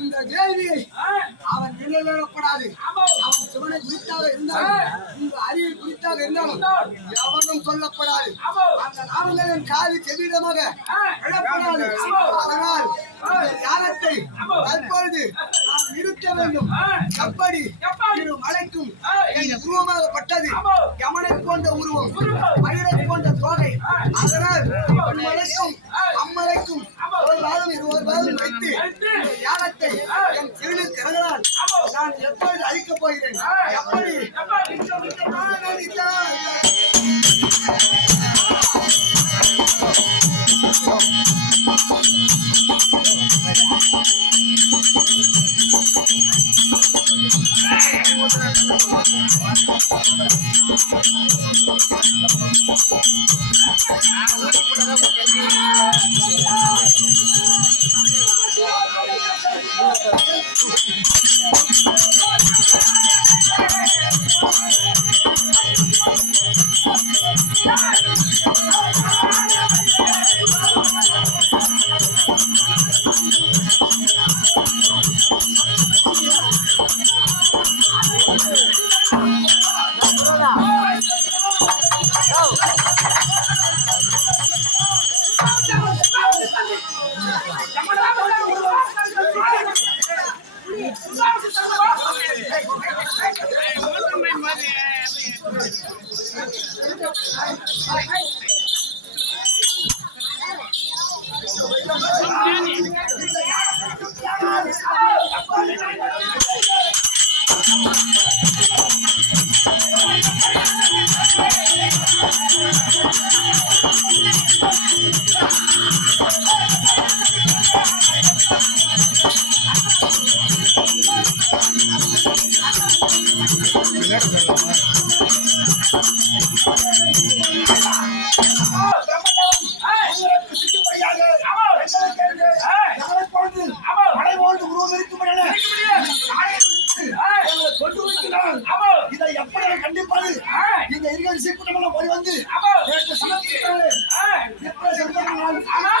இந்த கேள்வியை அவன் நிலையிடப்படாது. அவன் சிவனை குறித்தாக இருந்தாலும் இந்த அறிவை குறித்தாக இருந்தாலும் எவனும் சொல்லப்படாது. அந்த நாமங்களின் காது செவிடமாக விடப்படாது. அதனால் ஞானத்தை தற்பொழுது நாம் நிறுத்த வேண்டும். எப்படி இரு மலைக்கும் உருவமாகப்பட்டது யமனை போன்ற உருவம், மயிலை போன்ற தோகை. அதனால் மலைக்கும் அம்மலைக்கும் ஒரு வாதம் இருவர் வாதம் வைத்து ஞானத்தை என் சிறுநீர் கரங்களால் நான் எப்பொழுது அழிக்கப் போகிறேன். எப்படி இதை எப்படி கண்டிப்பாது இந்த இருக்க சீக்கிரம் போய் வந்து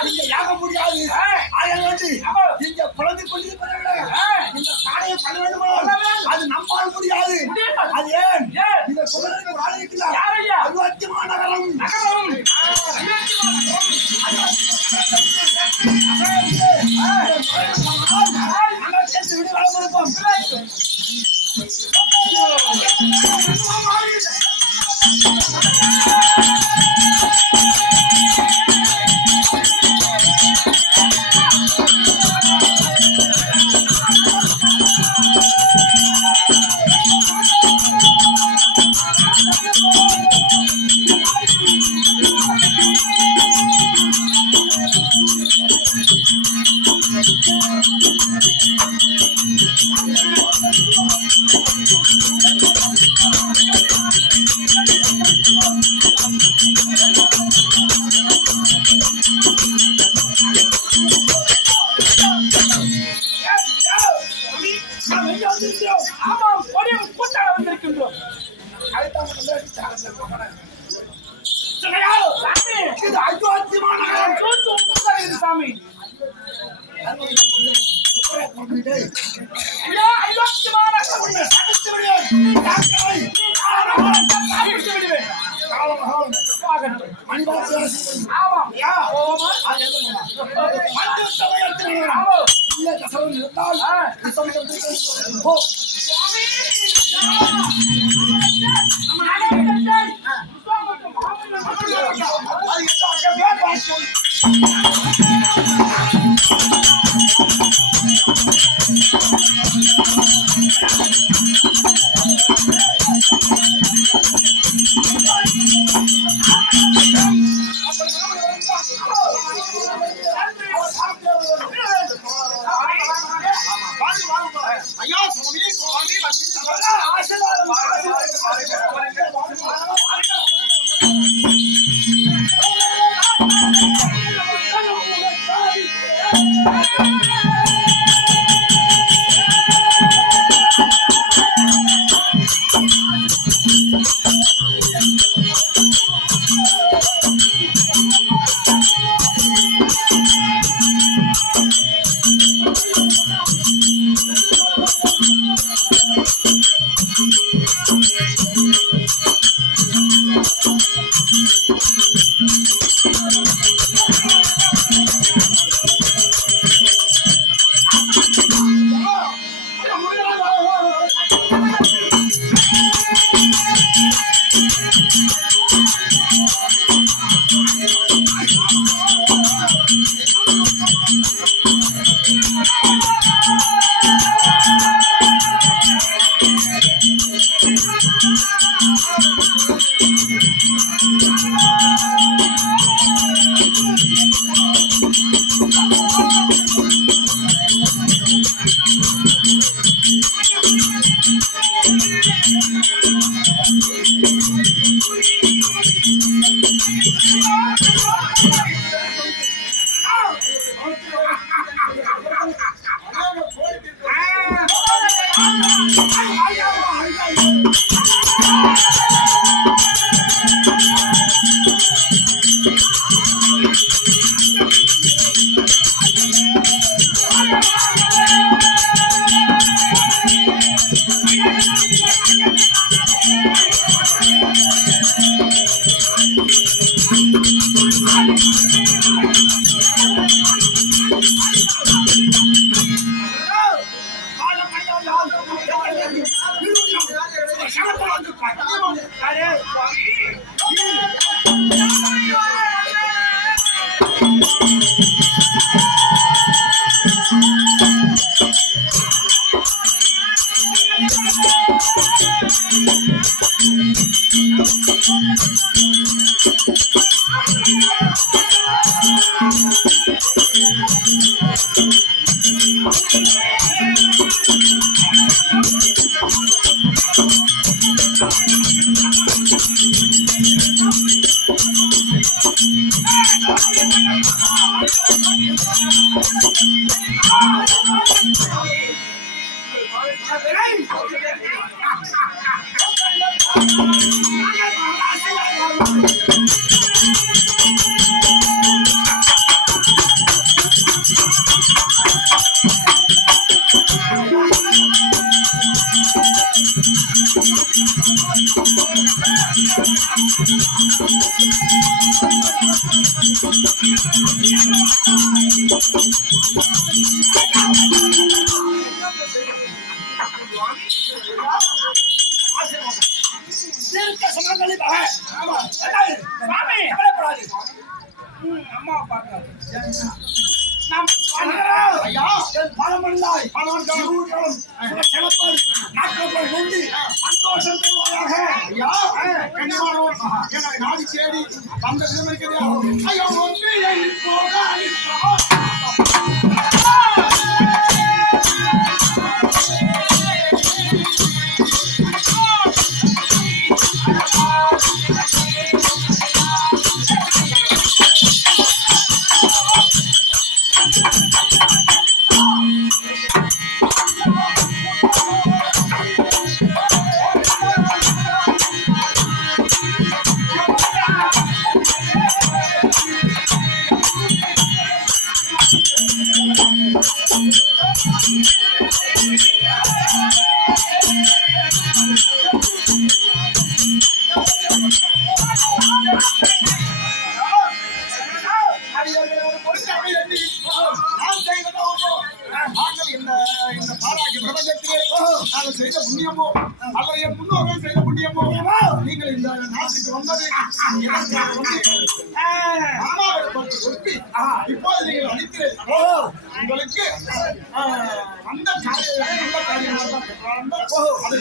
இங்க யாக முடியாது. இங்க குழந்தை கொண்டு இந்த காலையை பண்ண வேண்டுமானால் அது நம்மால் முடியாது. அது ஏன் இந்த குழந்தைக்கு ஒரு ஆள் இருக்கிறார். அல்வாத்தியமா நகரம் நாடி தேடி அந்த ஐயோ போக செய்த புண்ணியமோ அல்ல என் முன்னோர்கள் செய்த புண்ணியமோ நீங்கள் இந்த நாட்டுக்கு வந்தது இப்போது நீங்கள் அளிக்கிறீர்கள் உங்களுக்கு அந்த காரியமாக அதை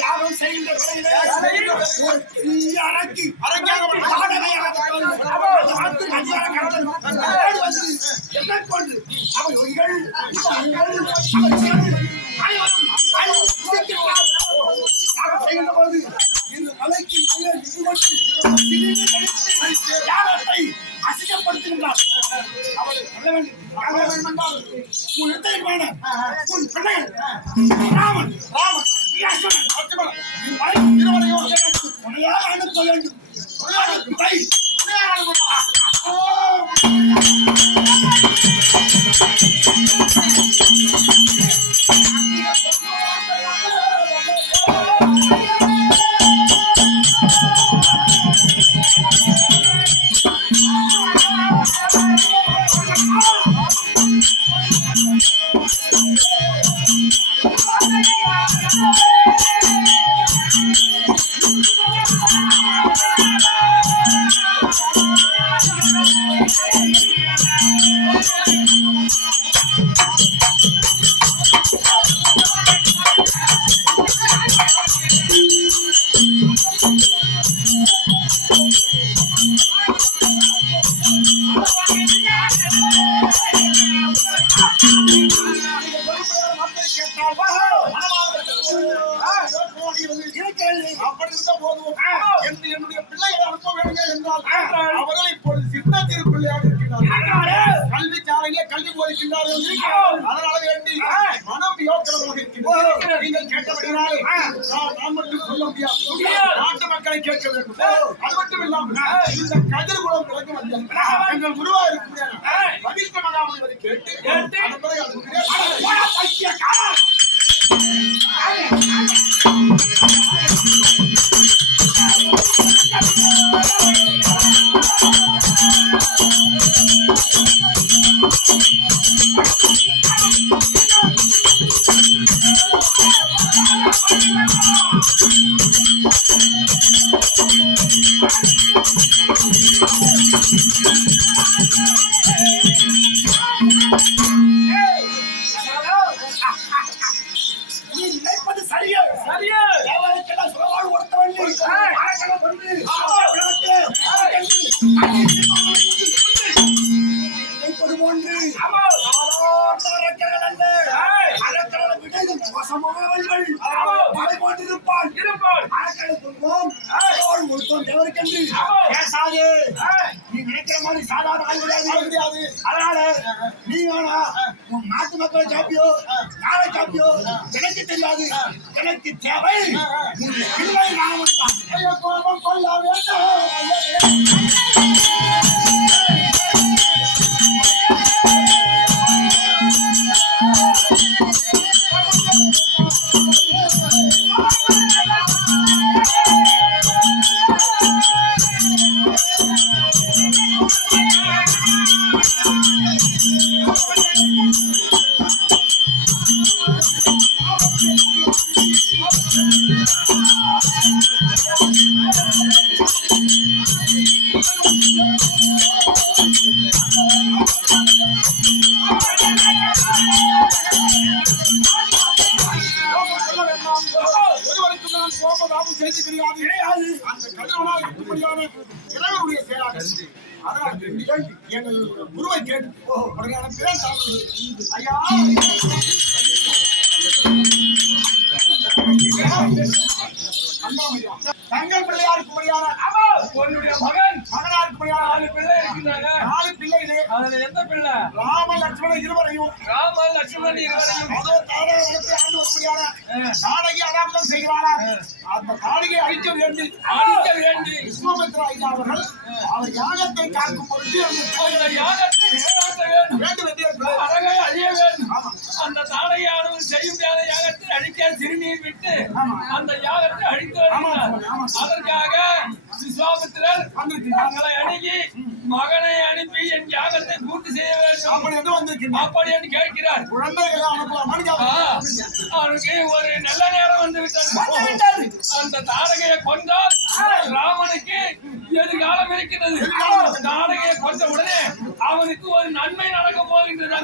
யாரும் செய்கின்ற அசிங்கப்படுத்துகின்றார். ராமன் ராமன் இருவரையும் அனுப்ப வேண்டும். என்னுடைய பிள்ளைகளை அனுப்ப வேண்டும் என்றால் அவர்கள் இப்பொழுது சின்னத்திரு பிள்ளையாக இருக்கிறார்கள். கல்வி சாலையிலே கல்வி போதிக்கின்றார்கள். அதனால வேண்டி மனம் யோசனமாக இருக்கிறது. நீங்கள் கேட்டபடினாலே நான் மட்டும் சொல்ல முடியாது. நாட்டு மக்களை கேட்க வேண்டும். அது மட்டும் இல்லாமல் இந்த கதிர்குளம் விளக்கம் வந்த எங்கள் குருவா இருக்கிற பதித்த மகாமுனிவரை கேட்டு அதன் பிறகு நாட்டு மக்களை சாப்பியோ யாரை சாப்பியோ எனக்கு தெரியாது. எனக்கு தேவை பிள்ளை ராமன் தான். கோபம் கொள்ள வேண்டும். எங்கள் குருவை கேட்டு ஐயா தங்கள் பிள்ளையாருக்கு முடியான உன்னுடைய மகனாருக்கு முடியான 4 பிள்ளை இருக்கின்றாங்க. 4 பிள்ளைகளே அதுல எந்த பிள்ளை ராம லட்சுமணன் இருவரையும் அதோ தாடகத்தை ஆண்டு வரும்படியான நாடகி அனாபதம் செய்கிறாரா அந்த தாடகை அழிக்க வேண்டி விஸ்வாமித்ரா ஐயா அவர்கள் அவர் யாகத்தை காக்கும் பொழுது அந்த யாகத்தை வேண்டும் அழிய வேண்டும். அந்த தாடகையானவர் செய்யும் யாகத்தை அழிக்க திருநீர் விட்டு அந்த யாகத்தை அழித்து அதற்காக விஸ்வாமித்திரர் தங்களை அணுகி மகனை அனுப்பி என் யாகத்தை பூர்த்தி செய்ய வேண்டும் அப்படி என்று கேட்கிறார். அவருக்கு ஒரு நல்ல நேரம் வந்து விட்டது. அந்த தாரகையை கொண்டால் ராமனுக்கு எதிர்காலம் இருக்கிறது. தாரகையை கொண்ட உடனே அவனுக்கு ஒரு நன்மை நடக்க போகின்றது.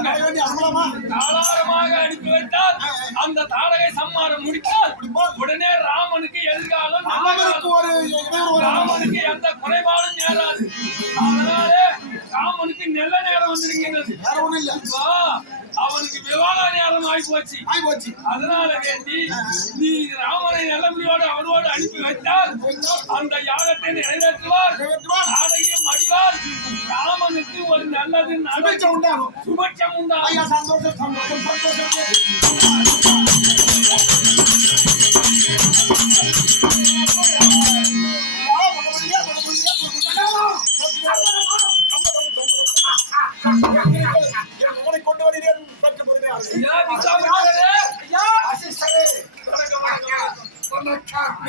தாராளமாக அனுப்பி வைத்தால் அந்த தாரகை சம்மாரம் முடித்தால் உடனே ராமனுக்கு எதிர்காலம் ராமனுக்கு எந்த குறைபாடும் நேராது. அதனாலே ராமனுக்கு நல்ல நேரம் வந்திருக்கிறது. அவனுக்கு விவாக நேரம் ஆகிப்போச்சு. அதனால வேண்டி நீ ராமனை நல்லபடியோடு அவரோடு அனுப்பி வைத்தால் அந்த யாகத்தை நிறைவேற்றுவார். நாடகம் அடிவார். ராமனுக்கு ஒரு நல்லது சுபட்சம் உண்டாகும். சந்தோஷம்.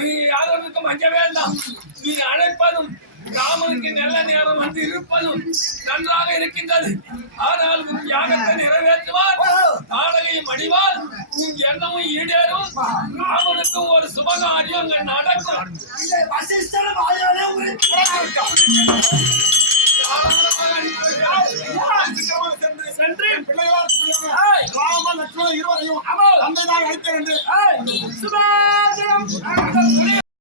நீ யாதவனுக்கும் அஞ்ச வேண்டாம். நீ அழைப்பதும் ராமனுக்கு நல்ல நேரம் வந்து இருப்பதும் நன்றாக இருக்கின்றது. ஆனால் உன் யாகத்தை நிறைவேற்றுவார், தாடகை மடிவார், உன் எண்ணமும் ஈடேறும். ராமனுக்கும் ஒரு சுபகாரியம் அங்க நடக்கும். வசிஷ்டரும் ஆயோனே உங்களை புறக்கணித்தார். சென்று ராம லட்சுமண இருவரையும் தந்தைதான் அழைத்தேன் என்று சுபாஜனம்